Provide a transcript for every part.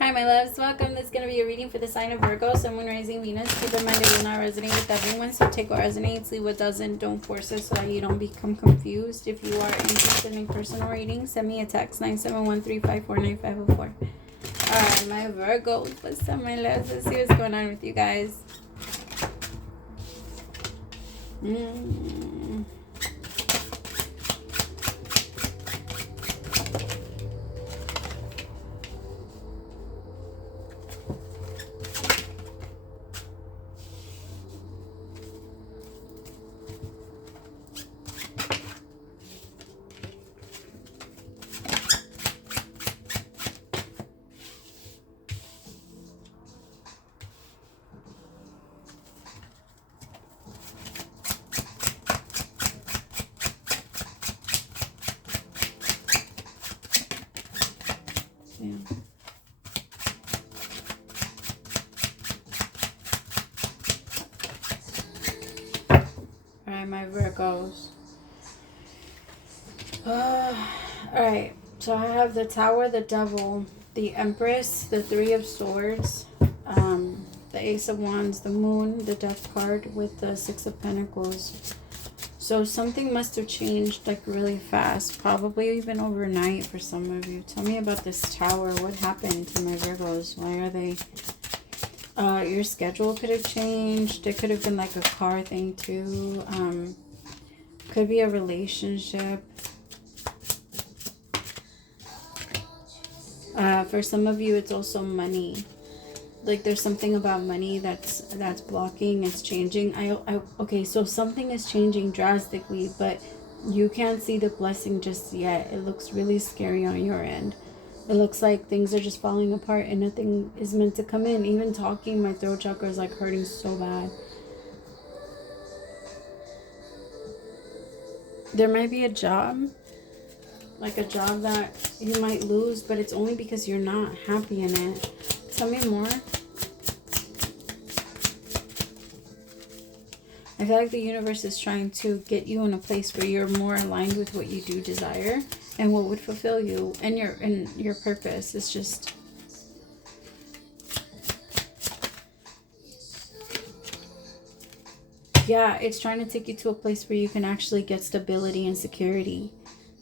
Hi, my loves. Welcome. This is going to be a reading for the sign of Virgo, Sun, Moon, Rising, Venus. Keep in mind it will not resonate with everyone, so take what resonates, leave what doesn't. Don't force it so that you don't become confused. If you are interested in personal reading, send me a text, 971-354-9504. All right, my Virgo. What's up, my loves? Let's see what's going on with you guys. Yeah. Alright, my Virgos. Alright, so I have the Tower, the Devil, the Empress, the Three of Swords, the Ace of Wands, the Moon, the Death card with the Six of Pentacles. So something must have changed like really fast, probably even overnight for some of you. Tell me about this Tower. What happened to my Virgos? Why are they... your schedule could have changed. It could have been like a car thing too. Could be a relationship. For some of you, it's also money. Like there's something about money that's blocking. It's changing. Okay, so something is changing drastically, but you can't see the blessing just yet. It looks really scary on your end. It looks like things are just falling apart and nothing is meant to come in. Even talking, my throat chakra is like hurting so bad. There might be a job, like a job that you might lose, but it's only because you're not happy in it. Tell me more. I feel like the universe is trying to get you in a place where you're more aligned with what you do desire and what would fulfill you and your purpose. It's just... yeah, it's trying to take you to a place where you can actually get stability and security.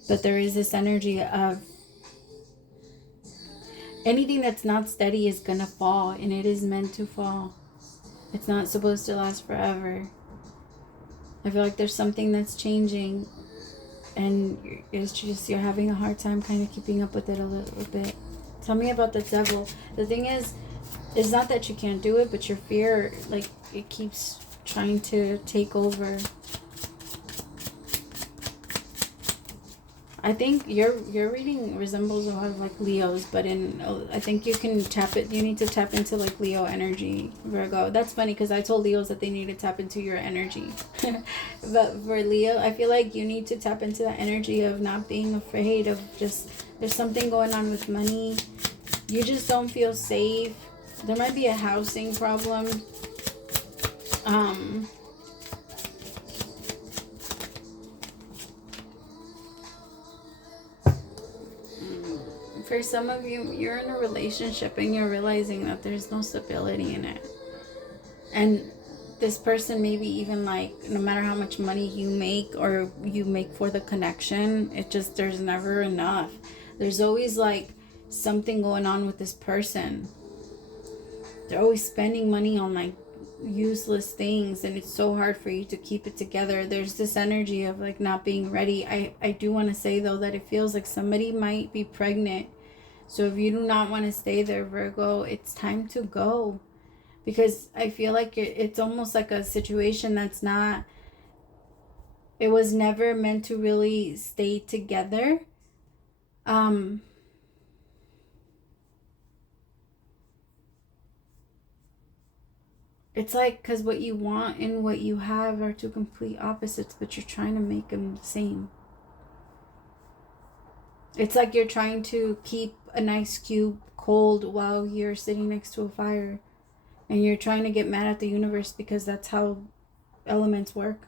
But there is this energy of anything that's not steady is gonna fall, and it is meant to fall. It's not supposed to last forever. I feel like there's something that's changing, and it's just you're having a hard time kind of keeping up with it a little bit. Tell me about the Devil. The thing is, it's not that you can't do it, but your fear, like, it keeps trying to take over. I think your reading resembles a lot of like Leo's, but I think you can tap it. You need to tap into like Leo energy, Virgo. That's funny because I told Leos that they need to tap into your energy. But for Leo, I feel like you need to tap into that energy of not being afraid of just, there's something going on with money. You just don't feel safe. There might be a housing problem. For some of you, you're in a relationship and you're realizing that there's no stability in it. And this person maybe even like, no matter how much money you make or you make for the connection, it just, there's never enough. There's always like something going on with this person. They're always spending money on like useless things, and it's so hard for you to keep it together. There's this energy of like not being ready. I do want to say though that it feels like somebody might be pregnant. So if you do not want to stay there, Virgo, it's time to go. Because I feel like it's almost like a situation that's not, it was never meant to really stay together. It's like, because what you want and what you have are two complete opposites, but you're trying to make them the same. It's like you're trying to keep an ice cube cold while you're sitting next to a fire. And you're trying to get mad at the universe because that's how elements work.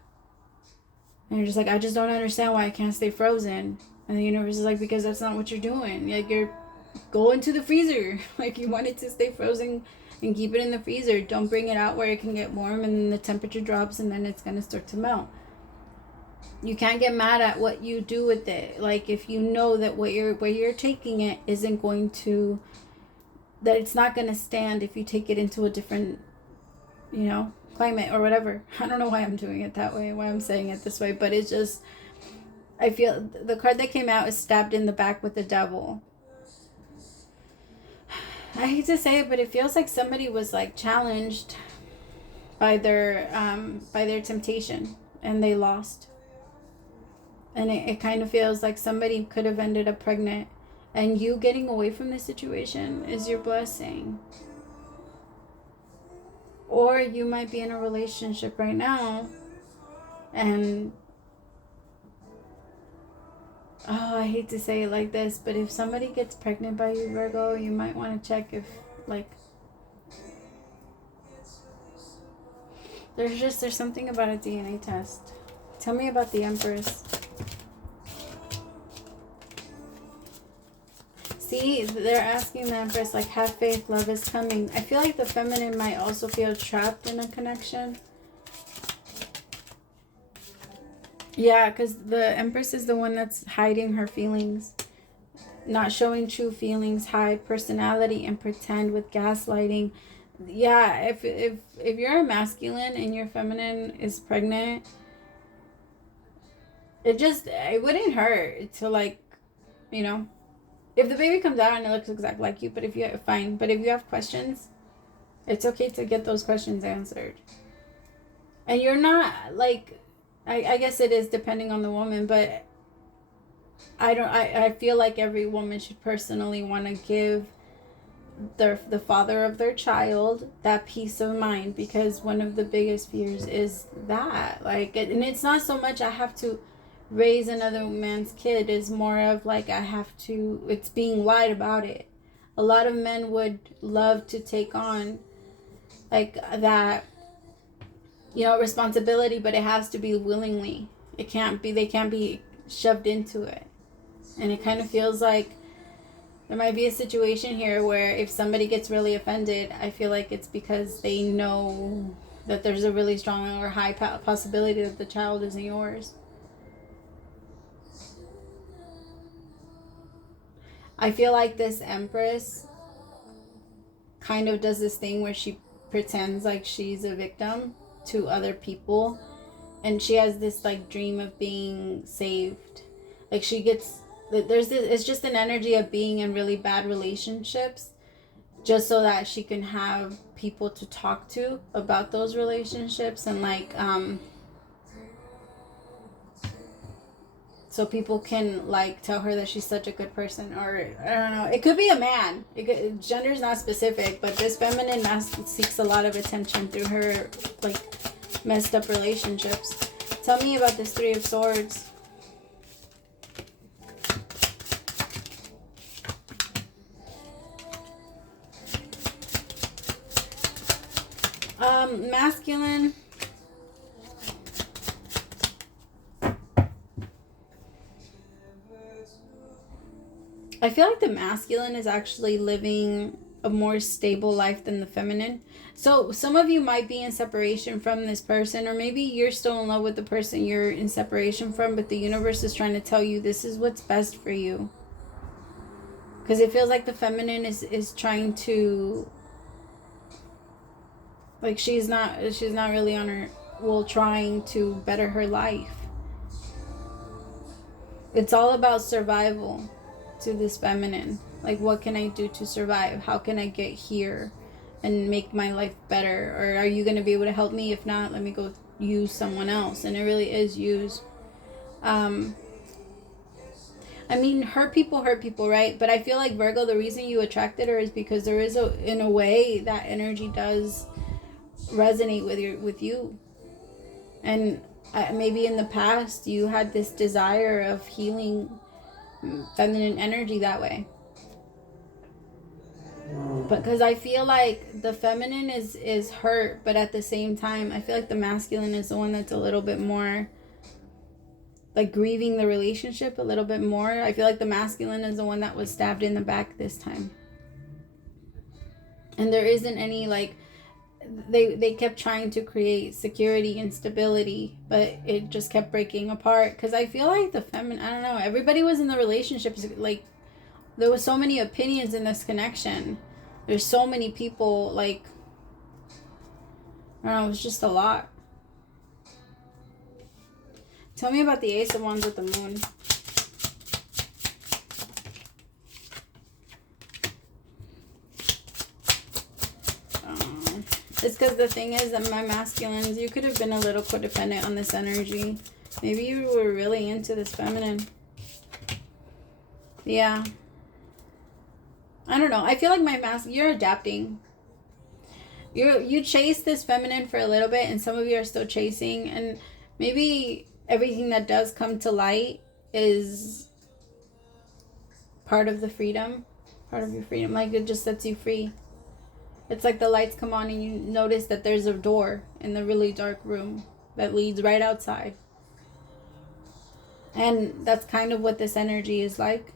And you're just like, I just don't understand why I can't stay frozen. And the universe is like, because that's not what you're doing. Like, you're go into the freezer. Like, you want it to stay frozen and keep it in the freezer. Don't bring it out where it can get warm and then the temperature drops and then it's going to start to melt. You can't get mad at what you do with it. Like, if you know that where you're taking it isn't going to, that it's not going to stand if you take it into a different, climate or whatever. I don't know why I'm doing it that way, why I'm saying it this way, but it's just, I feel the card that came out is stabbed in the back with the devil. I hate to say it, but it feels like somebody was like challenged by their temptation and they lost. And it kind of feels like somebody could have ended up pregnant, and you getting away from this situation is your blessing. Or you might be in a relationship right now and, oh, I hate to say it like this, but if somebody gets pregnant by you, Virgo, you might want to check if, like, there's something about a DNA test. Tell me about the Empress. See, they're asking the Empress, like, have faith, love is coming. I feel like the feminine might also feel trapped in a connection. Yeah, because the Empress is the one that's hiding her feelings. Not showing true feelings, hide personality, and pretend with gaslighting. Yeah, if you're a masculine and your feminine is pregnant, it wouldn't hurt to, like, if the baby comes out and it looks exactly like you, but if you have questions, it's okay to get those questions answered. And you're not, like, I guess it is depending on the woman, but I feel like every woman should personally want to give the father of their child that peace of mind, because one of the biggest fears is that, like, and it's not so much I have to raise another man's kid, is more of like it's being lied about it. A lot of men would love to take on like that, responsibility, but it has to be willingly. They can't be shoved into it. And it kind of feels like there might be a situation here where if somebody gets really offended, I feel like it's because they know that there's a really strong or high possibility that the child isn't yours. I feel like this Empress kind of does this thing where she pretends like she's a victim to other people, and she has this like dream of being saved. Like it's just an energy of being in really bad relationships just so that she can have people to talk to about those relationships, and like so people can like tell her that she's such a good person, or I don't know. It could be a man. Gender's not specific, but this feminine seeks a lot of attention through her like messed up relationships. Tell me about this Three of Swords. Masculine. I feel like the masculine is actually living a more stable life than the feminine. So some of you might be in separation from this person, or maybe you're still in love with the person you're in separation from, but the universe is trying to tell you this is what's best for you. Because it feels like the feminine is trying to, like, she's not really on her, trying to better her life. It's all about survival to this feminine. Like, what can I do to survive? How can I get here and make my life better? Or are you going to be able to help me? If not, let me go use someone else. And it really is use. I mean, hurt people, right? But I feel like, Virgo, the reason you attracted her is because there is in a way, that energy does resonate with you. And maybe in the past you had this desire of healing feminine energy that way. But because I feel like the feminine is hurt, but at the same time I feel like the masculine is the one that's a little bit more like grieving the relationship a little bit more. I feel like the masculine is the one that was stabbed in the back this time. And there isn't any like, they kept trying to create security and stability, but it just kept breaking apart. Because I feel like the feminine, I don't know, everybody was in the relationships, like there was so many opinions in this connection. There's so many people, like, I don't know, it was just a lot. Tell me about the Ace of Wands with the Moon. It's because the thing is that my masculines, you could have been a little codependent on this energy. Maybe you were really into this feminine. Yeah. I don't know. I feel like my you're adapting. You chase this feminine for a little bit, and some of you are still chasing, and maybe everything that does come to light is part of the freedom, part of your freedom. Like, it just sets you free. It's like the lights come on and you notice that there's a door in the really dark room that leads right outside. And that's kind of what this energy is like.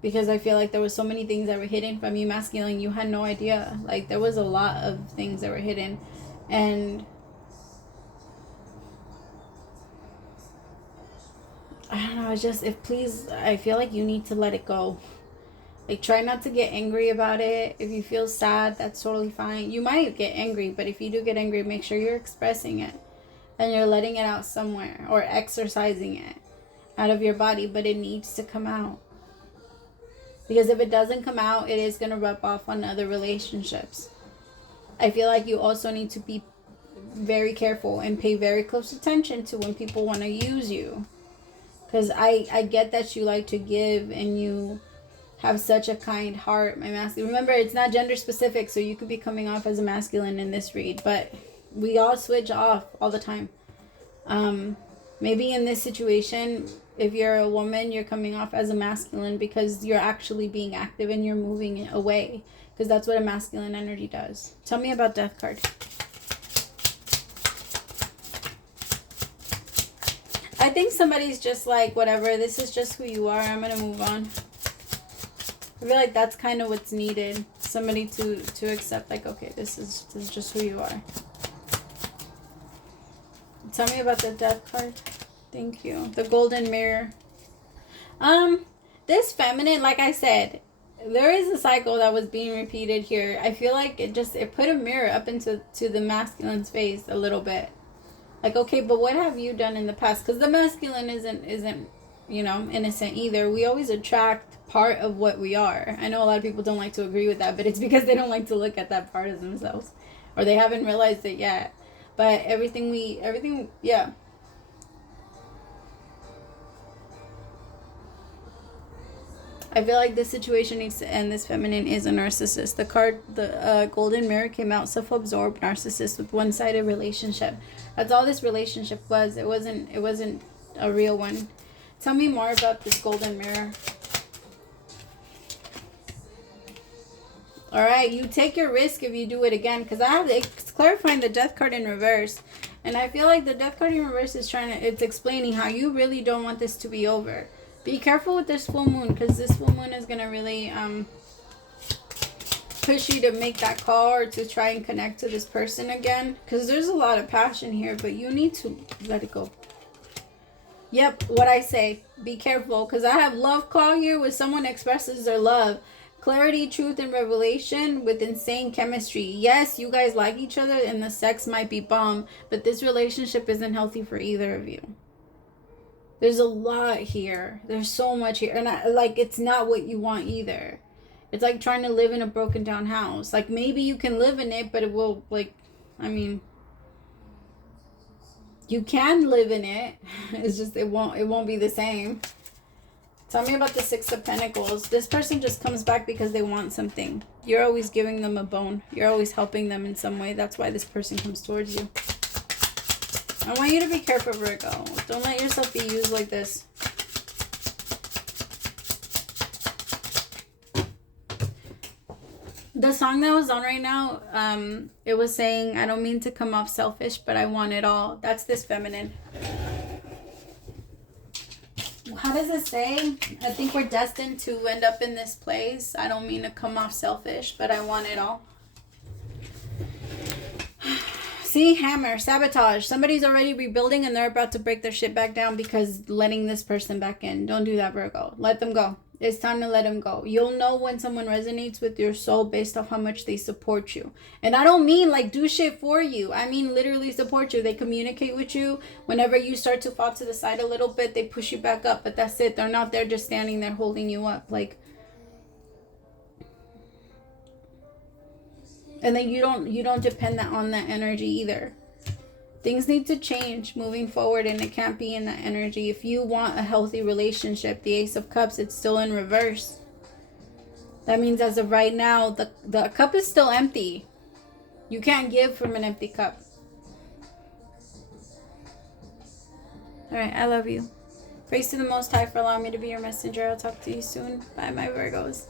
Because I feel like there was so many things that were hidden from you, masculine. You had no idea. Like, there was a lot of things that were hidden. And I don't know, it's just, I feel like you need to let it go. Like, try not to get angry about it. If you feel sad, that's totally fine. You might get angry, but if you do get angry, make sure you're expressing it. And you're letting it out somewhere. Or exercising it out of your body. But it needs to come out. Because if it doesn't come out, it is going to rub off on other relationships. I feel like you also need to be very careful and pay very close attention to when people want to use you. Because I get that you like to give and you have such a kind heart, my masculine. Remember, it's not gender specific, so you could be coming off as a masculine in this read, but we all switch off all the time. Maybe in this situation, if you're a woman, you're coming off as a masculine because you're actually being active and you're moving away, because that's what a masculine energy does. Tell me about Death card. I think somebody's just like, whatever, this is just who you are, I'm gonna move on. I feel like that's kind of what's needed. Somebody to accept, like, okay, this is just who you are. Tell me about the Death card. Thank you. The Golden Mirror. This feminine, like I said, there is a cycle that was being repeated here. I feel like it put a mirror up into the masculine's face a little bit. Like, okay, but what have you done in the past? Because the masculine isn't, you know, innocent either. We always attract part of what we are. I know a lot of people don't like to agree with that, but it's because they don't like to look at that part of themselves, or they haven't realized it yet. But everything, yeah. I feel like this situation needs to end. This feminine is a narcissist. The card, the Golden Mirror came out, self-absorbed narcissist with one-sided relationship. That's all this relationship was. It wasn't a real one. Tell me more about this Golden Mirror. All right, you take your risk if you do it again, because it's clarifying the Death card in reverse, and I feel like the Death card in reverse is it's explaining how you really don't want this to be over. Be careful with this full moon, because this full moon is gonna really push you to make that call or to try and connect to this person again, because there's a lot of passion here, but you need to let it go. Yep, what I say, be careful, because I have love call here where someone expresses their love. Clarity, truth, and revelation with insane chemistry. Yes, you guys like each other and the sex might be bomb, but this relationship isn't healthy for either of you. There's a lot here. There's so much here. And it's not what you want either. It's like trying to live in a broken down house. Like, maybe you can live in it, but it will, you can live in it. It's just, it won't be the same. Tell me about the Six of Pentacles. This person just comes back because they want something. You're always giving them a bone. You're always helping them in some way. That's why this person comes towards you. I want you to be careful, Virgo. Don't let yourself be used like this. The song that was on right now, it was saying, I don't mean to come off selfish, but I want it all. That's this feminine. How does it say? I think we're destined to end up in this place. I don't mean to come off selfish, but I want it all. See, hammer, sabotage. Somebody's already rebuilding and they're about to break their shit back down because letting this person back in. Don't do that, Virgo. Let them go. It's time to let them go. You'll know when someone resonates with your soul based off how much they support you. And I don't mean like do shit for you. I mean literally support you. They communicate with you. Whenever you start to fall to the side a little bit, they push you back up. But that's it. They're not there just standing there holding you up. Like, and then you don't depend on that energy either. Things need to change moving forward, and it can't be in that energy. If you want a healthy relationship, the Ace of Cups, it's still in reverse. That means as of right now, the cup is still empty. You can't give from an empty cup. All right, I love you. Praise to the Most High for allowing me to be your messenger. I'll talk to you soon. Bye, my Virgos.